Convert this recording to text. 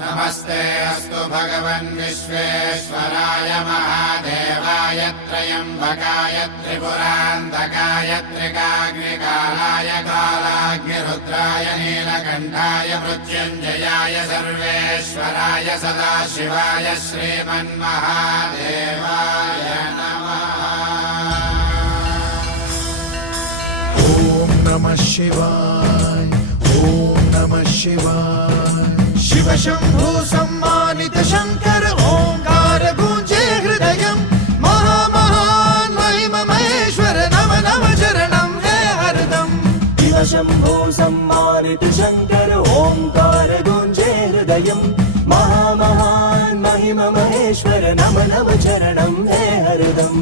नमस्ते अस्तु भगवन् विश्वेश्वराय महादेवाय त्र्यम्बकाय त्रिपुरान्तकाय त्रिकाग्निकालाय कालाग्निरुद्राय नीलकण्ठाय मृत्युञ्जयाय सर्वेश्वराय सदाशिवाय श्रीमन्महादेवाय नमः। ॐ नमः शिवाय ॐ नमः शिवाय। शिव शंभु सम्मानित शंकर ओंकार गूंजे हृदयं महामहान महिम महेश्वर नम नम चरणं हे हरदम। शिव शंभु सम्मानित शंकर ओंकार गूंजे हृदयं महामहान महिम महेश्वर नम नम चरणं हे हरदम।